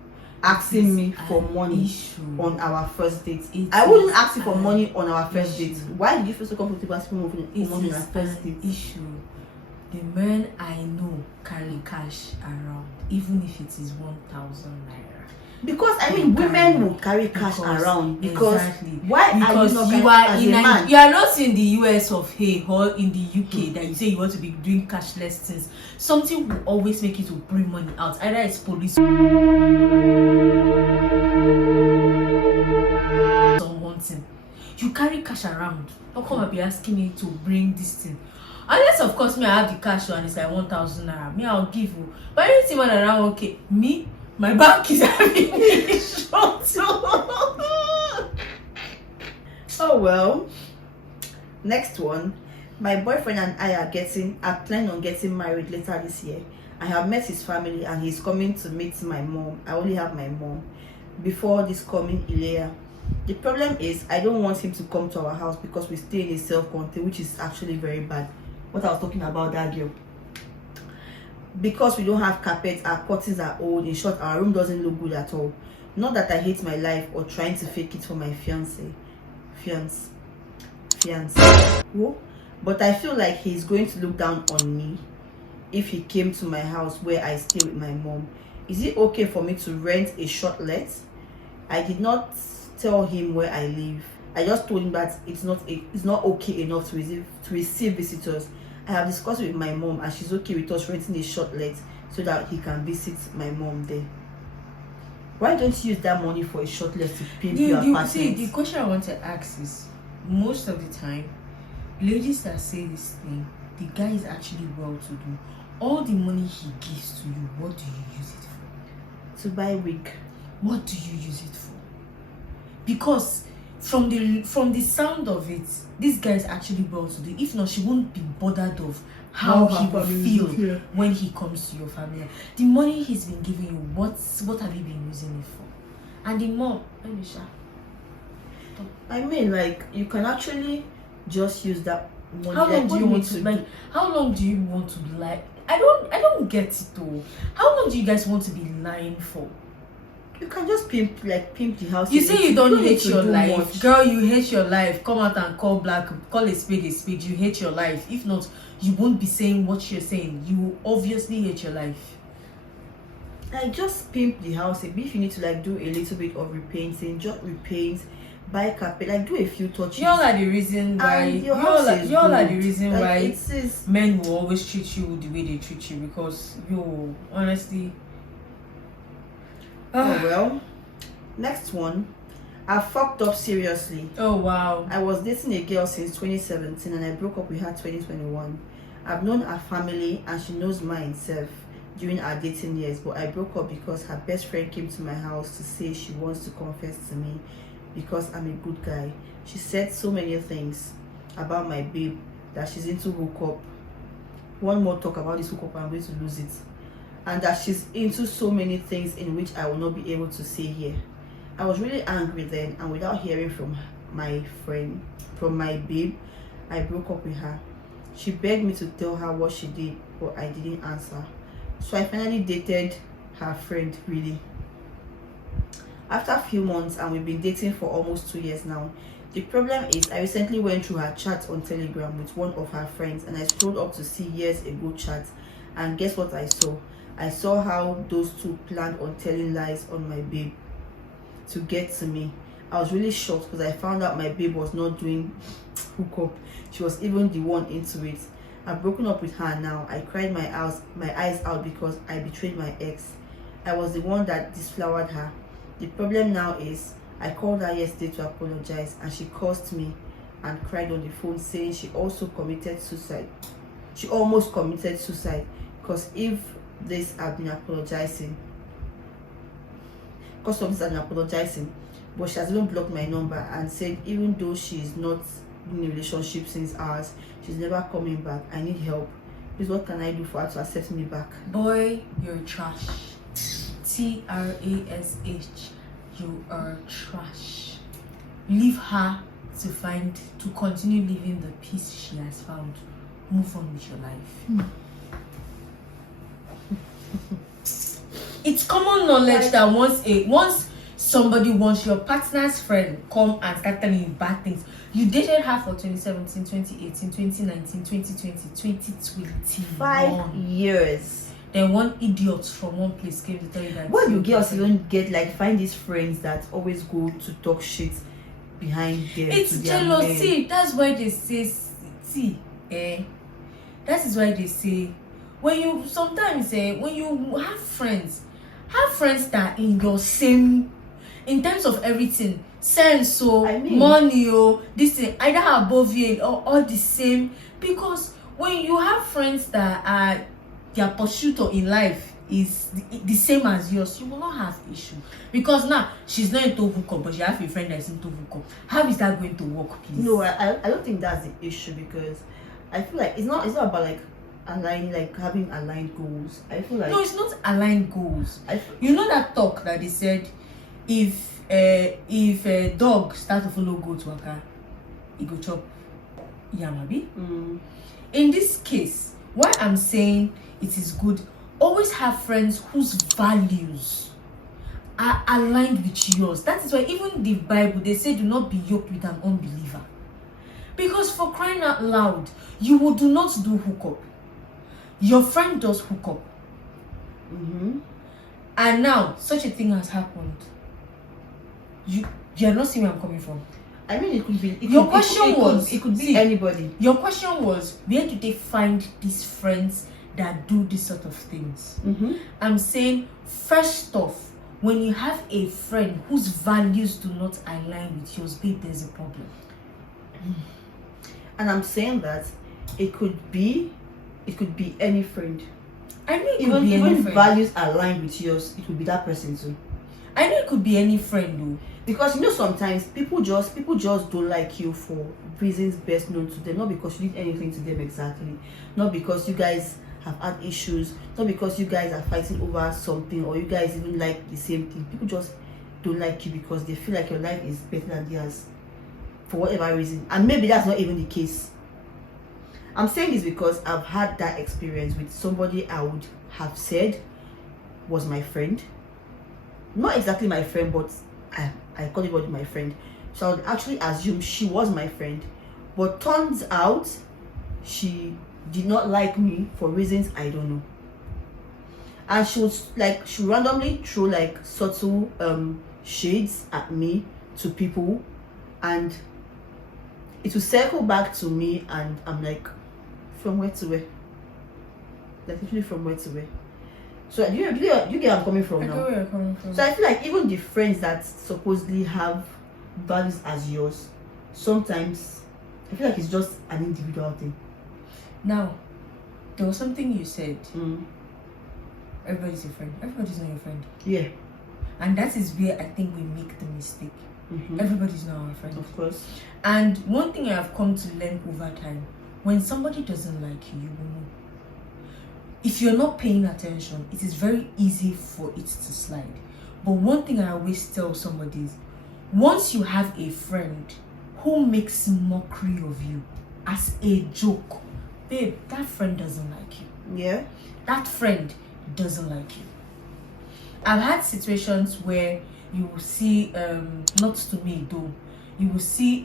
asking me for money on our first date? I wouldn't ask you for money on our first date. Why do you feel so comfortable asking me for money on our first date? Issue. The men I know carry cash around, even if it is 1,000 naira. Because I mean, women will carry cash around, because why because are you you not are as a man? You are not in the US of hey or in the UK that you say you want to be doing cashless things. Something will always make you to bring money out. Either it's police or one thing. You carry cash around. How come I be asking me to bring this thing? Unless of course me I have the cash and it's like 1,000 naira. Me I'll give you. But anything when around okay, me. My bank is having me short. Oh well. Next one. My boyfriend and I are planning on getting married later this year. I have met his family and he's coming to meet my mom. I only have my mom before this coming Ilea. The problem is I don't want him to come to our house because we stay in a self-contained, which is actually very bad. What I was talking about, that girl. Because we don't have carpet, our curtains are old. In short, our room doesn't look good at all. Not that I hate my life or trying to fake it for my fiance, but I feel like he's going to look down on me if he came to my house where I stay with my mom. Is it okay for me to rent a shortlet? I did not tell him where I live. I just told him that it's not okay enough to receive visitors. I have discussed it with my mom and she's okay with us renting a shortlet so that he can visit my mom there. Why don't you use that money for a shortlet to pimp your apartment? See, the question I want to ask is, most of the time, ladies that say this thing, the guy is actually well to do. All the money he gives to you, what do you use it for? To buy wig. What do you use it for? Because from the sound of it, this guy is actually well to do. If not, she won't be bothered of how he will feel when he comes to your family. The money he's been giving you, what have you been using it for? And the mom, I mean, like, you can actually just use that money. How long do you want to like? How long do you want to lie? I don't get it though. How long do you guys want to be lying for? You can just pimp the house. You say you don't hate your life, much. girl. You hate your life. Come out and call a spade a spade. You hate your life. If not, you won't be saying what you're saying. You will obviously hate your life. Like, just pimp the house a bit. If you need to like do a little bit of repainting, just repaint, buy carpet, like do a few touches. Y'all are the reason why. And your Y'all house are, is y'all are the good. reason Like, why it's men will always treat you the way they treat you, because yo, honestly. oh well. Next one. I fucked up seriously. Oh wow. I was dating a girl since 2017 and I broke up with her 2021. I've known her family and she knows mine self during our dating years, but I broke up because her best friend came to my house to say she wants to confess to me because I'm a good guy. She said so many things about my babe, that she's into hookup. One more talk about this hookup, I'm going to lose it. And that she's into so many things in which I will not be able to say here. I was really angry then, and without hearing from my babe, I broke up with her. She begged me to tell her what she did, but I didn't answer. So I finally dated her friend, really. After a few months, and we've been dating for almost 2 years now. The problem is I recently went through her chat on Telegram with one of her friends, and I scrolled up to see years ago chat, and guess what I saw? I saw how those two planned on telling lies on my babe to get to me. I was really shocked because I found out my babe was not doing hookup. She was even the one into it. I've broken up with her now. I cried my eyes out because I betrayed my ex. I was the one that disflowered her. The problem now is I called her yesterday to apologize, and she cursed me and cried on the phone saying she also committed suicide. She almost committed suicide because if this had been apologizing, because of this I've been apologizing, but she has even blocked my number and said even though she's not in a relationship since ours, she's never coming back. I need help. Please, what can I do for her to accept me back? Boy, you're trash. TRASH. You are trash. Leave her to continue living the peace she has found. Move on with your life. It's common knowledge that once somebody wants your partner's friend come and start telling you bad things. You dated her for 2017, 2018, 2019, 2020, 2021. 5 years. Then one idiot from one place came to tell you that. What do girls even get, like, find these friends that always go to talk shit behind them? It's jealousy. That's why they say, that is why they say, when you sometimes when you have friends that in your same, in terms of everything, sense, money, this thing, either above you or all the same. Because when you have friends that are their pursuit in life is the same as yours, you will not have issue. Because now she's not into hookup, but she has a friend that's into hookup. How is that going to work, please? No, I don't think that's the issue, because I feel like it's not about like aligning, like having aligned goals. I feel like no, it's not aligned goals. You know that talk that they said, if a dog start to follow goat waka, he go chop yamabi. In this case, why I'm saying it is good, always have friends whose values are aligned with yours. That is why even the Bible, they say do not be yoked with an unbeliever. Because for crying out loud, you will do not do hookup. Your friend does hookup. And now such a thing has happened. You're not seeing where I'm coming from. I mean, it could be. It could be anybody. Your question was, where do they find these friends that do this sort of things? I'm saying, first off, when you have a friend whose values do not align with yours, babe, there's a problem. And I'm saying that it could be any friend. I know it could be any even friend. Values align with yours, it could be that person too. I know it could be any friend though. Because sometimes people just don't like you for reasons best known to them, not because you did anything to them exactly, not because you guys have had issues, not because you guys are fighting over something, or you guys even like the same thing. People just don't like you because they feel like your life is better than theirs for whatever reason, and maybe that's not even the case. I'm saying this because I've had that experience with somebody I would have said was my friend, not exactly my friend, but I call it my friend, so I would actually assume she was my friend, but turns out she did not like me for reasons I don't know. And she randomly throw like subtle shades at me to people, and it will circle back to me, and I'm like, from where to where? Like literally from where to where? So you get where I'm coming from I now? know where you're coming from. So I feel like even the friends that supposedly have values as yours, sometimes I feel like it's just an individual thing. Now, there was something you said. Mm. Everybody's your friend. Everybody's not your friend. Yeah. And that is where I think we make the mistake. Mm-hmm. Everybody's not our friend. Of course. And one thing I have come to learn over time, when somebody doesn't like you, you will know. If you're not paying attention, it is very easy for it to slide. But one thing I always tell somebody is, once you have a friend who makes mockery of you as a joke, babe, that friend doesn't like you. Yeah. That friend doesn't like you. I've had situations where you will see, not to me though, you will see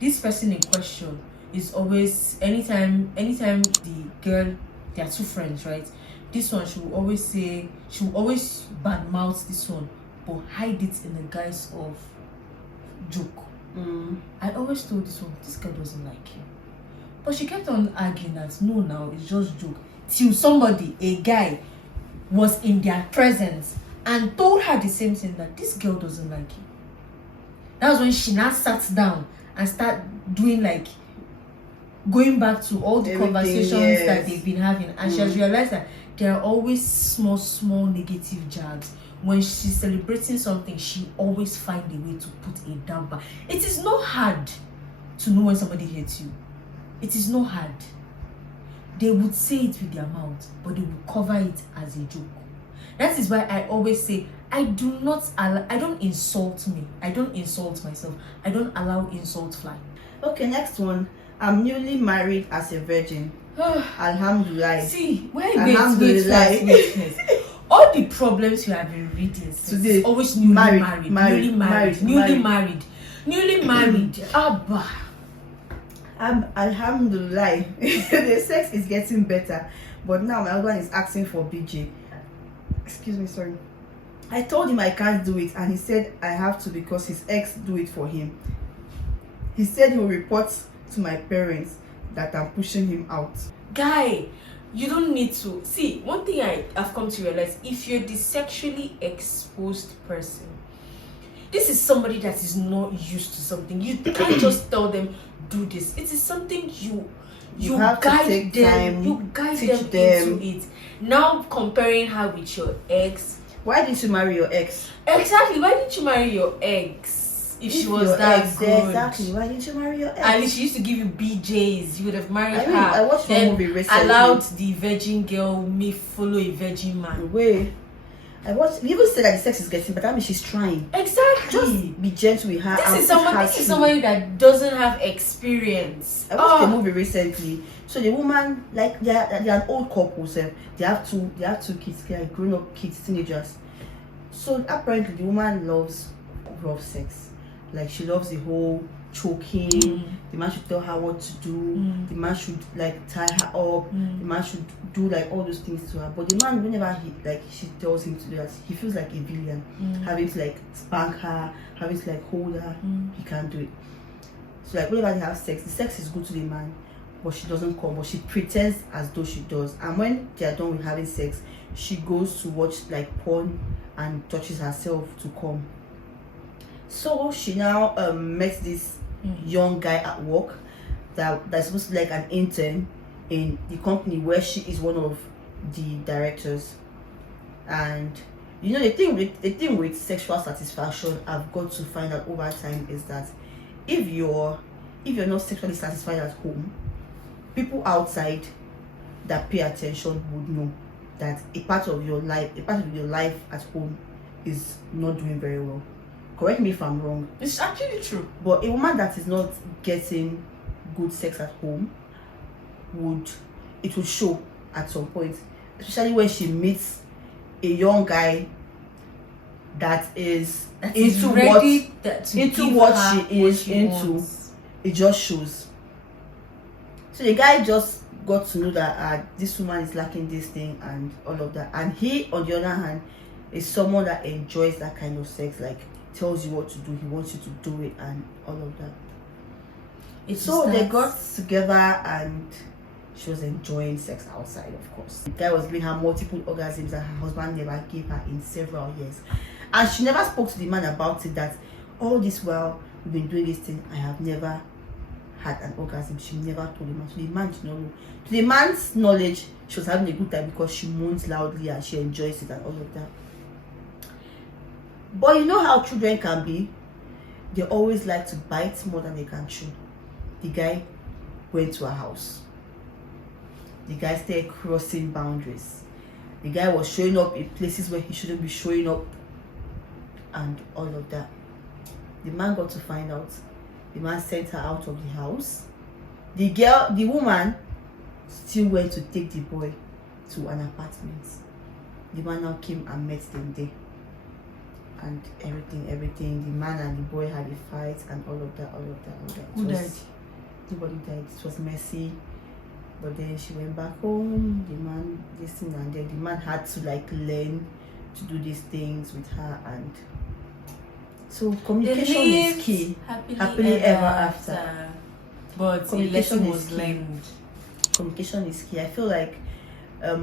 this person in question is always, anytime the girl, they are two friends, right? This one, she will always badmouth this one, but hide it in the guise of joke. I always told this one, this girl doesn't like you. But she kept on arguing that, no, now it's just joke. Till somebody, a guy, was in their presence and told her the same thing, that this girl doesn't like you. That was when she now sat down and started doing like, going back to all the conversations that they've been having, and she has realized that there are always small negative jabs. When she's celebrating something, she always finds a way to put a damper. It is not hard to know when somebody hates you. It is not hard. They would say it with their mouth, but they will cover it as a joke. That is why I always say, I don't insult me. I don't insult myself. I don't allow insult fly. Okay, next one. I'm newly married as a virgin. Alhamdulillah. See, where Alhamdulillah. wait. All the problems you have been reading today, always newly married. Abba. Alhamdulillah. The sex is getting better, but now my husband is asking for BJ. Excuse me, sorry. I told him I can't do it, and he said I have to because his ex do it for him. He said he will report to my parents that I'm pushing him out. Guy, you don't need to. See, one thing I have come to realize, if you're the sexually exposed person, this is somebody that is not used to something. You can't just tell them, do this. It is something you have guide to take them, time, you guide teach them into it. Now comparing her with your ex. Why didn't you marry your ex? Exactly, why didn't you marry your ex if she was that good? Exactly, why didn't you marry your ex? At least she used to give you BJs, you would have married her. I watched one movie recently. Allowed the virgin girl may follow a virgin man. Wait, we even said that the sex is getting better. I mean, she's trying. Exactly. Just be gentle with her. This is somebody that doesn't have experience. I watched a movie recently. So the woman, like they're an old couple, so they have two kids, they are grown up kids, teenagers. So apparently the woman loves rough sex. Like she loves the whole choking. The man should tell her what to do. The man should like tie her up. The man should do like all those things to her. But the man, whenever she tells him to do that, he feels like a villain. Having to like spank her, having to like hold her, he can't do it. So like whenever they have sex, the sex is good to the man, but she doesn't come, but she pretends as though she does. And when they are done with having sex, she goes to watch like porn and touches herself to come. So she now met this young guy at work that's supposed to be like an intern in the company where she is one of the directors. And you know, the thing with sexual satisfaction I've got to find out over time is that if you're not sexually satisfied at home, people outside that pay attention would know that a part of your life at home is not doing very well. Correct me if I'm wrong. It's actually true. But a woman that is not getting good sex at home would show at some point, especially when she meets a young guy that is into what she is into. It just shows. So the guy just got to know that this woman is lacking this thing and all of that. And he, on the other hand, is someone that enjoys that kind of sex, like tells you what to do, he wants you to do it and all of that. So they got together and she was enjoying sex outside, of course. The guy was giving her multiple orgasms that her husband never gave her in several years. And she never spoke to the man about it, that all this while we've been doing this thing, I have never had an orgasm. She never told the man. So the man did not know. To the man's knowledge, she was having a good time because she moans loudly and she enjoys it and all of that. But you know how children can be? They always like to bite more than they can chew. The guy went to her house. The guy started crossing boundaries. The guy was showing up in places where he shouldn't be showing up and all of that. The man got to find out. The man sent her out of the house. The woman still went to take the boy to an apartment. The man now came and met them there. And everything. The man and the boy had a fight and all of that. Who died? Nobody died. It was messy. But then she went back home. The man, this thing, and then the man had to like learn to do these things with her, and so communication is key. Happily ever after. But Communication was is key. learned. Communication is key. I feel like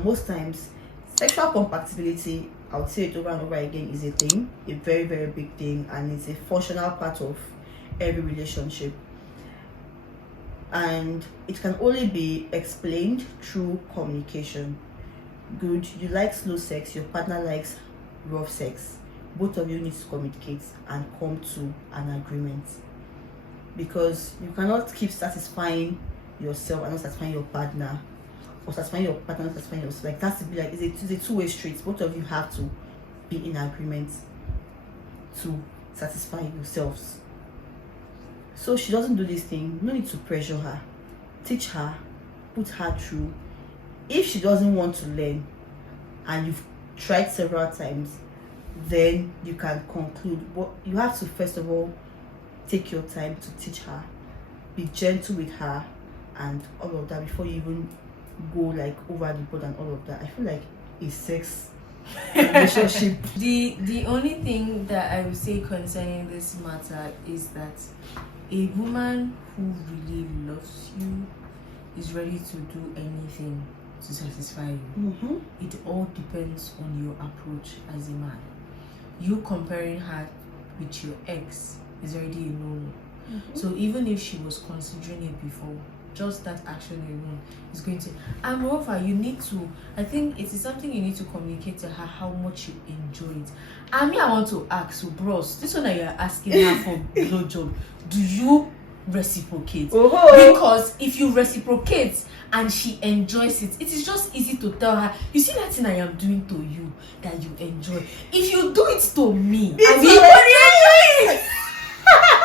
most times sexual compatibility, I would say it over and over again, is a thing, a very, very big thing, and it's a functional part of every relationship. And it can only be explained through communication. Good, you like slow sex, your partner likes rough sex. Both of you need to communicate and come to an agreement, because you cannot keep satisfying yourself and not satisfying your partner, or satisfying your partner and not satisfying yourself. Like, that's to be like, it's a two-way street. Both of you have to be in agreement to satisfy yourselves. So she doesn't do this thing. No need to pressure her. Teach her, put her through. If she doesn't want to learn and you've tried several times, then you can conclude. But you have to first of all take your time to teach her, be gentle with her and all of that before you even go like over the board and all of that. I feel like a sex relationship. The only thing that I would say concerning this matter is that a woman who really loves you is ready to do anything to satisfy you. It all depends on your approach as a man. You comparing her with your ex is already a no-no. So even if she was considering it before, just that action alone is going to, and moreover, you need to, I think it is something you need to communicate to her how much you enjoy it. I mean, I want to ask, so bros, this one that you're asking her for blowjob, do you reciprocate? Because if you reciprocate and she enjoys it, it is just easy to tell her, you see that thing I am doing to you that you enjoy. If you do it to me, I will enjoy it.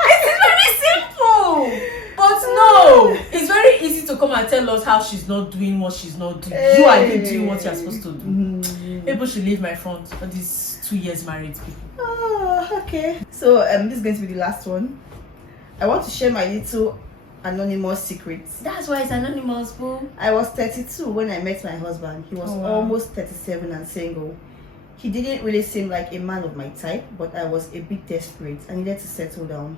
It's very simple. But no, it's very easy to come and tell us how she's not doing what she's not doing. You are doing what you're supposed to do. People should leave my front for these 2 years married people. Oh, okay. So this is going to be the last one. I want to share my little anonymous secrets. That's why it's anonymous, boo. I was 32 when I met my husband. He was almost 37 and single. He didn't really seem like a man of my type, but I was a bit desperate. I needed to settle down.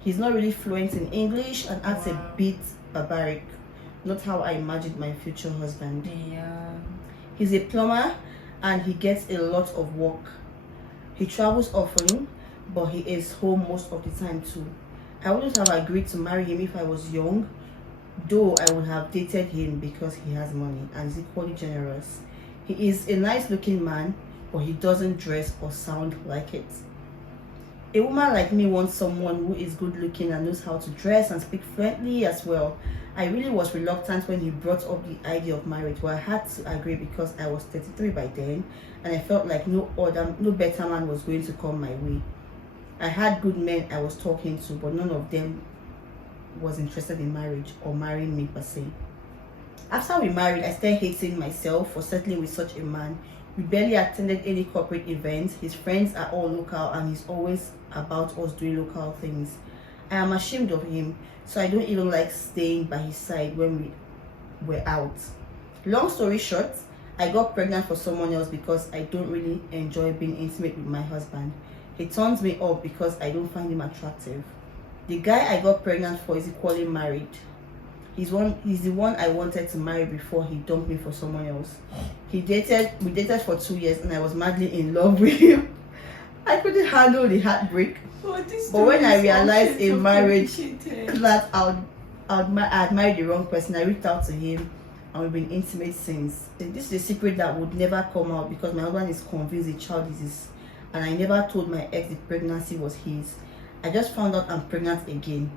He's not really fluent in English and acts a bit barbaric. Not how I imagined my future husband. Yeah. He's a plumber and he gets a lot of work. He travels often, but he is home most of the time too. I wouldn't have agreed to marry him if I was young, though I would have dated him because he has money and is equally generous. He is a nice looking man, but he doesn't dress or sound like it. A woman like me wants someone who is good looking and knows how to dress and speak fluently as well. I really was reluctant when he brought up the idea of marriage, but I had to agree because I was 33 by then and I felt like no better man was going to come my way. I had good men I was talking to, but none of them was interested in marriage or marrying me per se. After we married, I started hating myself for settling with such a man. We barely attended any corporate events. His friends are all local and he's always about us doing local things. I am ashamed of him, so I don't even like staying by his side when were out. Long story short, I got pregnant for someone else because I don't really enjoy being intimate with my husband. He turns me off because I don't find him attractive. The guy I got pregnant for is equally married. He's the one I wanted to marry before he dumped me for someone else. We dated for 2 years and I was madly in love with him. I couldn't handle the heartbreak. But when I realized in marriage that I'd married the wrong person, I reached out to him and we've been intimate since. This is a secret that would never come out because my husband is convinced the child is his, and I never told my ex the pregnancy was his. I just found out I'm pregnant again.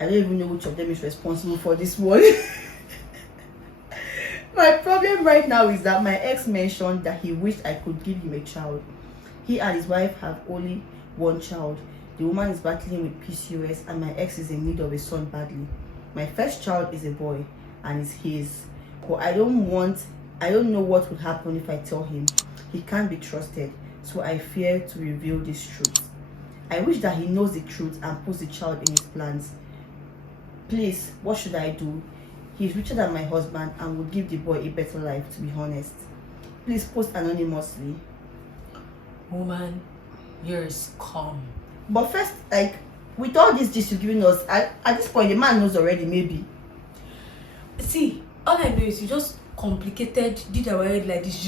I don't even know which of them is responsible for this one. My problem right now is that my ex mentioned that he wished I could give him a child. He and his wife have only one child. The woman is battling with PCOS and my ex is in need of a son badly. My first child is a boy and it's his. But I don't know what would happen if I tell him. He can't be trusted, so I fear to reveal this truth. I wish that he knows the truth and puts the child in his plans. Please, what should I do? He's richer than my husband and would give the boy a better life, to be honest. Please post anonymously. Woman, you're scum. But first, like, with all this you're giving us, at this point, the man knows already, maybe. See, all I know is you just complicated, did away like this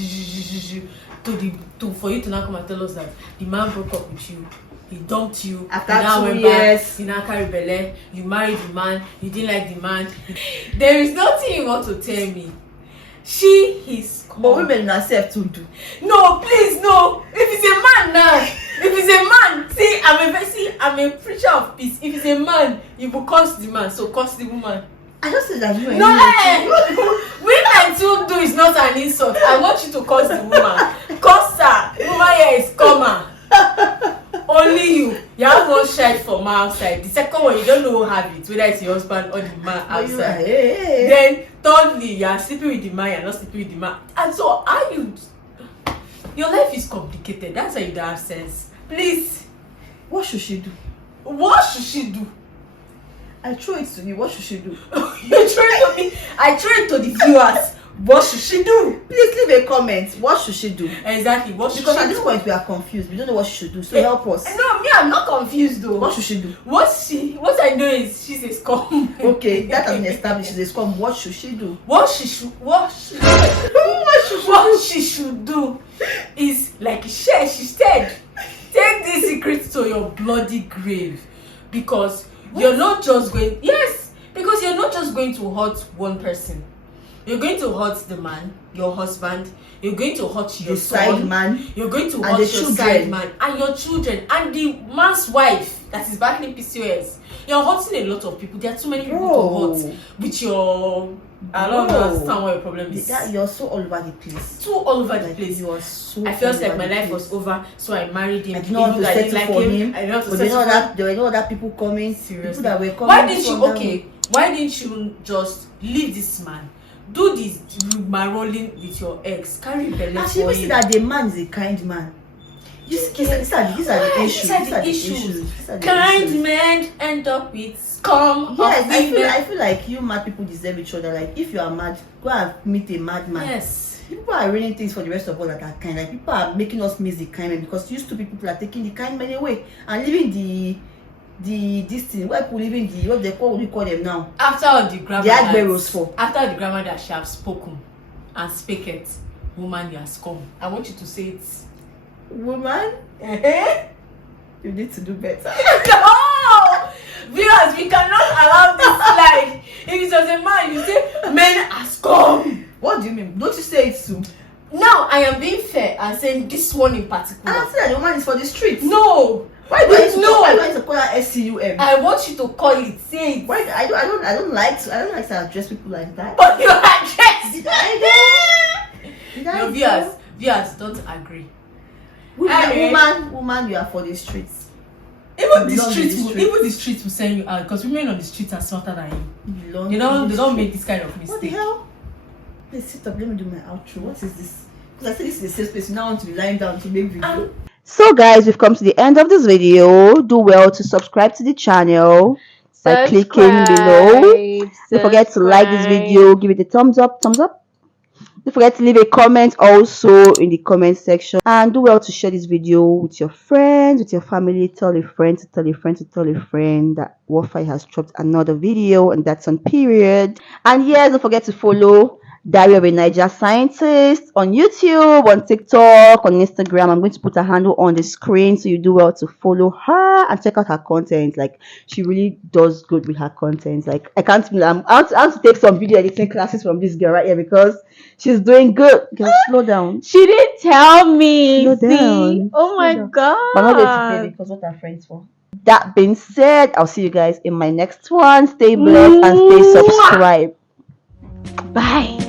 for you to now come and tell us that the man broke up with you. He dumped you. After 2 years. You now carry belly. You married the man. You didn't like the man. There is nothing you want to tell me. She is. But women herself to do. No, please, no. If it's a man now, if it's a man, I'm a preacher of peace. If it's a man, you will curse the man, so curse the woman. I just said that you women to do is not an insult. I want you to curse the woman. Curse her. The woman here is comma. Only you have one shirt from outside. The second one, you don't know who have it, whether it's your husband or the man outside. Then thirdly, you are sleeping with the man, you're not sleeping with the man. And so your life is complicated. That's why you don't have sense. Please. What should she do? What should she do? I throw it to you. What should she do? You throw it to me. I throw it to the viewers. What should she do? Please leave a comment. What should she do? Exactly. What should because she at this do? point we are confused. We don't know what she should do. So help us. No, me, I'm not confused though. What should she do? What I know is she's a scum. Okay, that has been established. She's a scum. What should she do? What she should do is like she said, take this secret to your bloody grave, because you're not just going. Yes, because you're not just going to hurt one person. You're going to hurt the man, your husband. You're going to hurt your side man. You're going to hurt your side man and your children and the man's wife that is battling PCOS. You're hurting a lot of people. There are too many people to hurt with your. I don't understand what your problem is. You're so all over the place. Too all over the place. You are so. I felt like my life was over, so I married him. I did not want to settle for him. I did not want to settle for him. There were no other people coming. Seriously. People that were coming. Why didn't you just leave this man? Do this rolling with your ex. Carry belly for him. Actually, see that the man is a kind man. These are the issues. Kind men end up with scum. Yes, I feel like you mad people deserve each other. Like if you are mad, go and meet a madman. Yes. People are ruining things for the rest of us that are kind. Like people are making us miss the kind men because used to people are taking the kind men away and leaving this thing where people living what do you call them now? After all the grammar after the grammar that she have spoken and speak it, woman, you are scum. I want you to say it. Woman, you need to do better. No, viewers, we cannot allow this slide. If it was a man, you say men are scum. What do you mean? Don't you say it too? Now I am being fair and saying this one in particular. And I say that the woman is for the streets. No. Why do I call her SCUM? I want you to call it. Say it. Why? I don't like to address people like that. But you address. Did I no, viewers don't agree. Woman, you are for the streets. Even the streets will send you out because women on the streets are smarter than you. They don't make this kind of mistake. What the hell? Please sit up. Let me do my outro. What is this? Because I said this is a safe space. You now want to be lying down to make video. So guys, we've come to the end of this video. Do well to subscribe to the channel. by clicking below. Don't forget to like this video, give it a thumbs up. Don't forget to leave a comment also in the comment section, and do well to share this video with your friends, with your family. Tell a friend to tell a friend to tell a friend that Wofai has dropped another video, and that's on period. And yes, don't forget to follow Diary of a Niger Scientist on YouTube, on TikTok, on Instagram. I'm going to put her handle on the screen, so you do well to follow her and check out her content. Like, she really does good with her content. Like, I have to take some video editing classes from this girl right here, because she's doing good. Girl, slow down. She didn't tell me. Slow See? down. Oh my Slow down. god. But I'm not going to pay, because what are friends for? That being said, I'll see you guys in my next one. Stay blessed and stay subscribed. Bye.